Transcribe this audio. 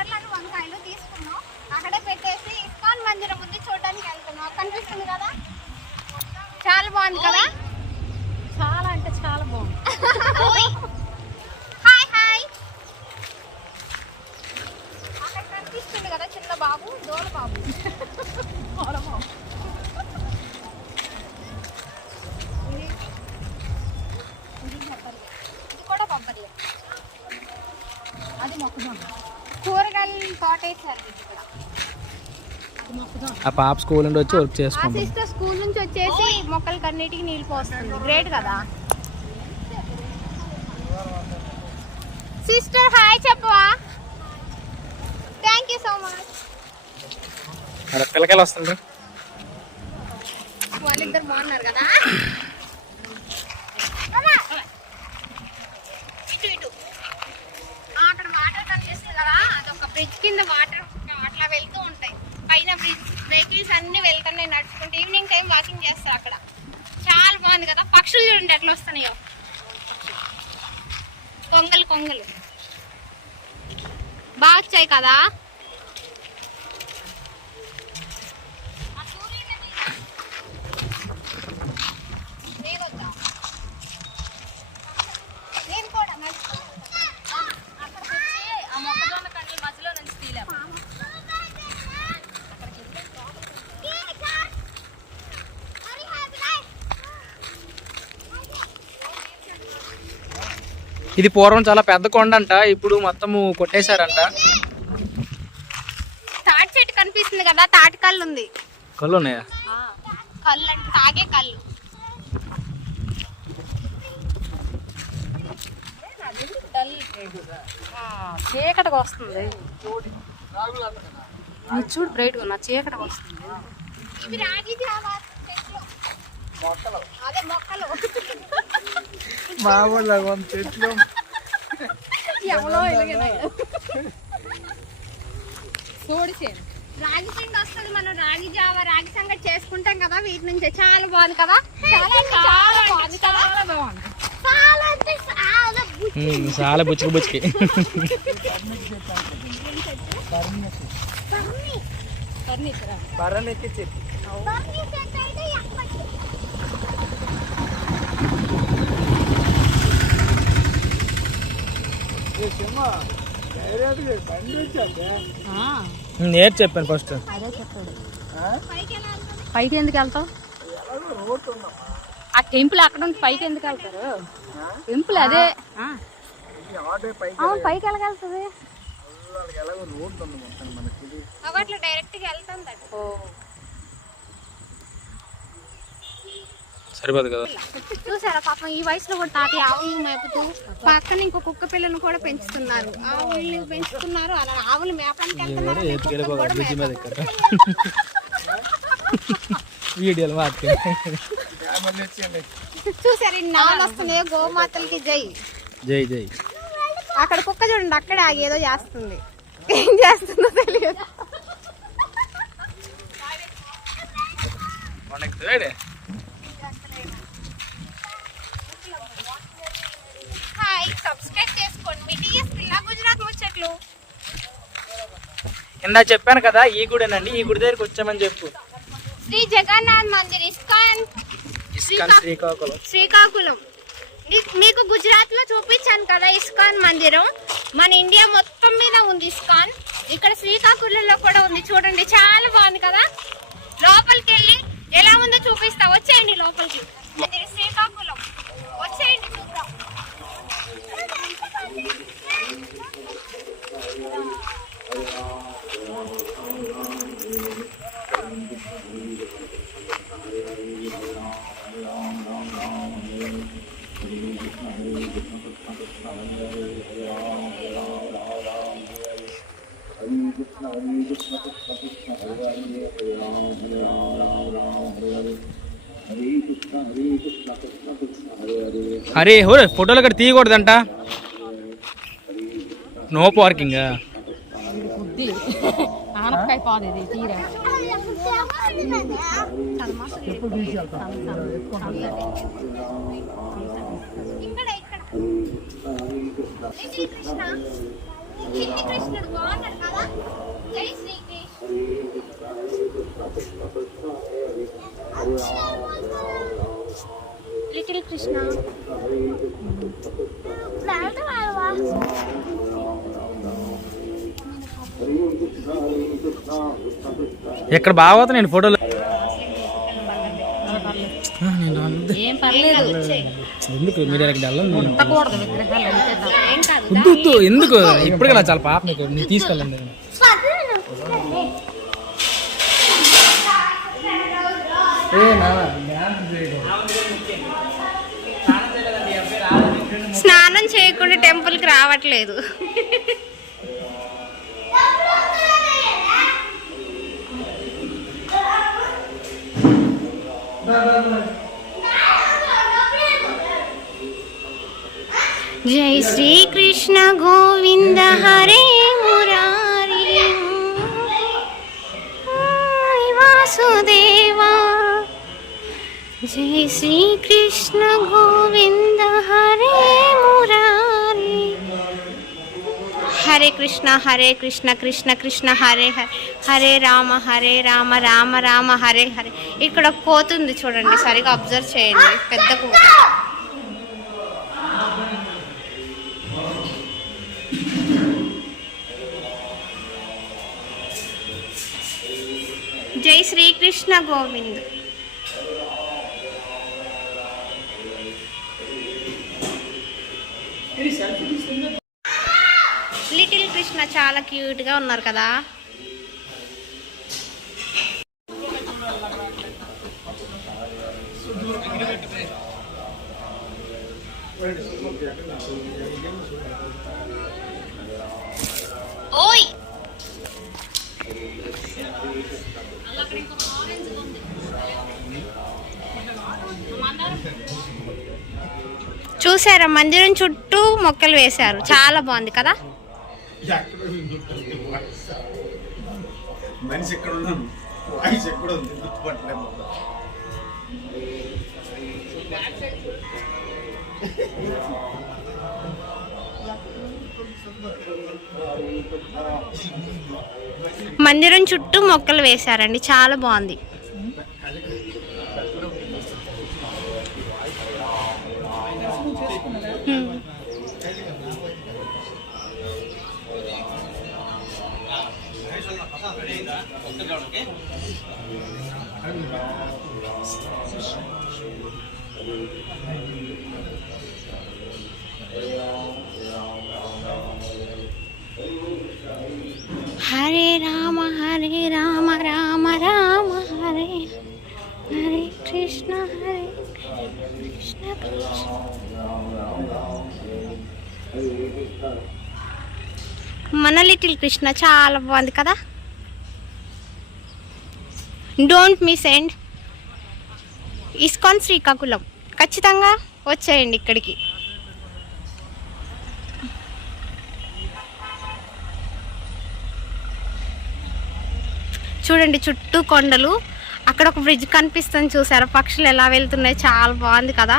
కవర్లను వంకాయలు తీసుకున్నాం. అక్కడే పెట్టేసి ఇస్కాన్ మందిరం ఉంది, చూడడానికి వెళ్తున్నాం. కనిపిస్తుంది కదా, చాలా బాగుంది కదా. చాలా అంటే చాలా బాగుంది. Hi hi. అక్కడ కనిపిస్తుంది కదా చిన్న బాబు, దోల బాబు. ఇది కూడా కొబ్బరి, అది మొక్కజొన్న. కూరగాయలు తోట వేసారు ఇక్కడ. ఆ పాప స్కూల్ నుండి వచ్చి వర్క్ ఆ చేసుకుంటాం. సిస్టర్ స్కూల్ నుంచి వచ్చేసి మొక్కలకి అన్నిటికీ నీళ్ళు పోస్తుంది. గ్రేట్ కదా సిస్టర్. హాయ్ చెప్పవా? Thank you so much. పిల్లకాయలు వస్తుండ్రు, వాళ్ళిద్దరు బాగున్నారు కదా. ఇటు ఇటు అక్కడ వాటర్ కనిపిస్తుంది కదా, అదొక బ్రిడ్జ్ కింద వాటర్ అట్లా వెళ్తూ ఉంటాయి. పైన బ్రిడ్జ్ వెహికల్స్ అన్ని వెళ్తున్నాయి నడుచుకుంటే. ఈవినింగ్ టైం వాకింగ్ చేస్తారు అక్కడ. చాలా బాగుంది కదా. పక్షులు చూడండి ఎట్లా వస్తున్నాయో, కొంగలు కొంగలు బాగా వచ్చాయి కదా. నేను కూడా అక్కడికి వచ్చి ఆ మొక్కజొన్న కండ్ల మధ్యలో నుంచి తీలేము. ఇది పూర్వం చాలా పెద్ద కొండ అంట, ఇప్పుడు మొత్తము కొట్టేశారంట. తాటి చెట్టు కనిపిస్తుంది కదా, తాటి కళ్ళు ఉంది. కళ్ళు ఉన్నాయా? కళ్ళు అంటే తాగే కళ్ళు. చీకటిగా వస్తుంది. ఇది చూడు బ్రైట్గా ఉన్నా, చీకటిగా వస్తుంది. ఇవి రాగి జావా చెట్లు, అదే మొక్కలు. చెట్లు ఎవరో చూడిసే రాగి పిండి వస్తుంది. మనం రాగి జావా రాగి సంగటి చేసుకుంటాం కదా, వీటి నుంచి. చాలా బాగుంది కదా. చాలా చాలా బాగుంది కదా. చాలా బాగుంది. చాలా అంటే చాలా చాలా బుచ్చుకు బుచ్చుకి. నేను చెప్పాను ఫస్ట్. అదే చెప్పాడు. పైకి ఎందుకు వెళ్తావు? ఆ టెంపుల్ అక్కడ ఉంది, పైకి ఎందుకు వెళ్తారు? టెంపుల్ అదే. అవును, పైకి వెళ్ళగలుగుతుంది. అట్లా డైరెక్ట్ గా వెళ్తాం. సరిపోదు కదా. చూసారా పాపం ఈ వయసులో కూడా తాతయ్య ఆవులు మేపుతూ పక్కన ఇంకో కుక్క పిల్లను కూడా పెంచుతున్నారు. ఆవులు పెంచుతున్నారు, అలా ఆవులు మేపడానికి వెళ్తున్నారు. వీడియోలు మాత్రం చూసారు ఇన్ని ఆవులు వస్తున్నాయి. గోమాతలకి జై జై జై. అక్కడ కుక్క చూడండి, అక్కడే ఆగి ఏదో చేస్తుంది. ఏం చేస్తుందో తెలియదు. హాయ్, సబ్స్క్రైబ్ చేసుకోండి. మీ టీఎస్ పిల్ల గుజరాత్ ముచ్చట్లు. ఇందా చెప్పాను కదా, ఈ గుడేనండి. ఈ గుడి దగ్గరికి వచ్చామని చెప్పు. శ్రీ జగన్నాథ్ మందిర్, ఇస్కాన్ శ్రీకాకుళం. శ్రీకాకుళం. మీకు గుజరాత్ లో చూపించాను కదా ఇస్కాన్ మందిరం. మన ఇండియా మొత్తం మీద ఉంది ఇస్కాన్. ఇక్కడ శ్రీకాకుళంలో కూడా ఉంది. చూడండి, చాలా బాగుంది కదా. లోపలికి వెళ్ళి ఎలా ఉందో చూపిస్తా. వచ్చేయండి లోపలికి. శ్రీకాకుళం వచ్చేయండి చూద్దాం. అరే ఫోటోలు అక్కడ తీయకూడదంట. No parking. ఆనపకాయ పాదు ఇది తీరా. చిన్ని కృష్ణుడు బాగున్నాడు కదా. జై శ్రీకృష్ణ. లిటిల్ కృష్ణ. ఇక్కడ బాగా పోతా నేను ఫోటోలు. ఏం పర్లేదు. ఎందుకు మీరు వెళ్ళాలి? ఏం కాదు. వద్దు ఎందుకు ఇప్పుడు కదా చాలా పాప నీకు తీసుకెళ్ళండి. స్నానం చేయకుండా టెంపుల్కి రావట్లేదు. జై శ్రీకృష్ణ గోవింద హరే మురారి వాసుదేవా. జై శ్రీకృష్ణ గోవింద హరే మురారి. హరే కృష్ణ కృష్ణ కృష్ణ హరే హరే, హరే రామ రామ రామ హరే హరే. ఇక్కడ కోతుంది చూడండి, సరిగా అబ్జర్వ్ చేయండి, పెద్ద కోత. జై శ్రీకృష్ణ గోవింద్. లిటిల్ కృష్ణ చాలా క్యూట్ గా ఉన్నారు కదా. ఓయ్ చూసారా, మందిరం చుట్టూ మొక్కలు వేశారు, చాలా బాగుంది కదా. మనిషి ఎక్కడ ఉన్నాను, వాయిస్ ఎక్కడ ఉంది గుర్తుపట్టలేము. మందిరం చుట్టూ మొక్కలు వేశారండి, చాలా బాగుంది. హరే రామ రామ రామ హరే హరే కృష్ణ కృష్ణ కృష్ణ. మన లిటిల్ కృష్ణ చాలా బాగుంది కదా. Don't miss and ISKCON Srikakulam ఖచ్చితంగా వచ్చేయండి ఇక్కడికి. చూడండి చుట్టూ కొండలు, అక్కడ ఒక బ్రిడ్జ్ కనిపిస్తుంది చూసారా, పక్షులు ఎలా వెళ్తున్నాయి, చాలా బాగుంది కదా.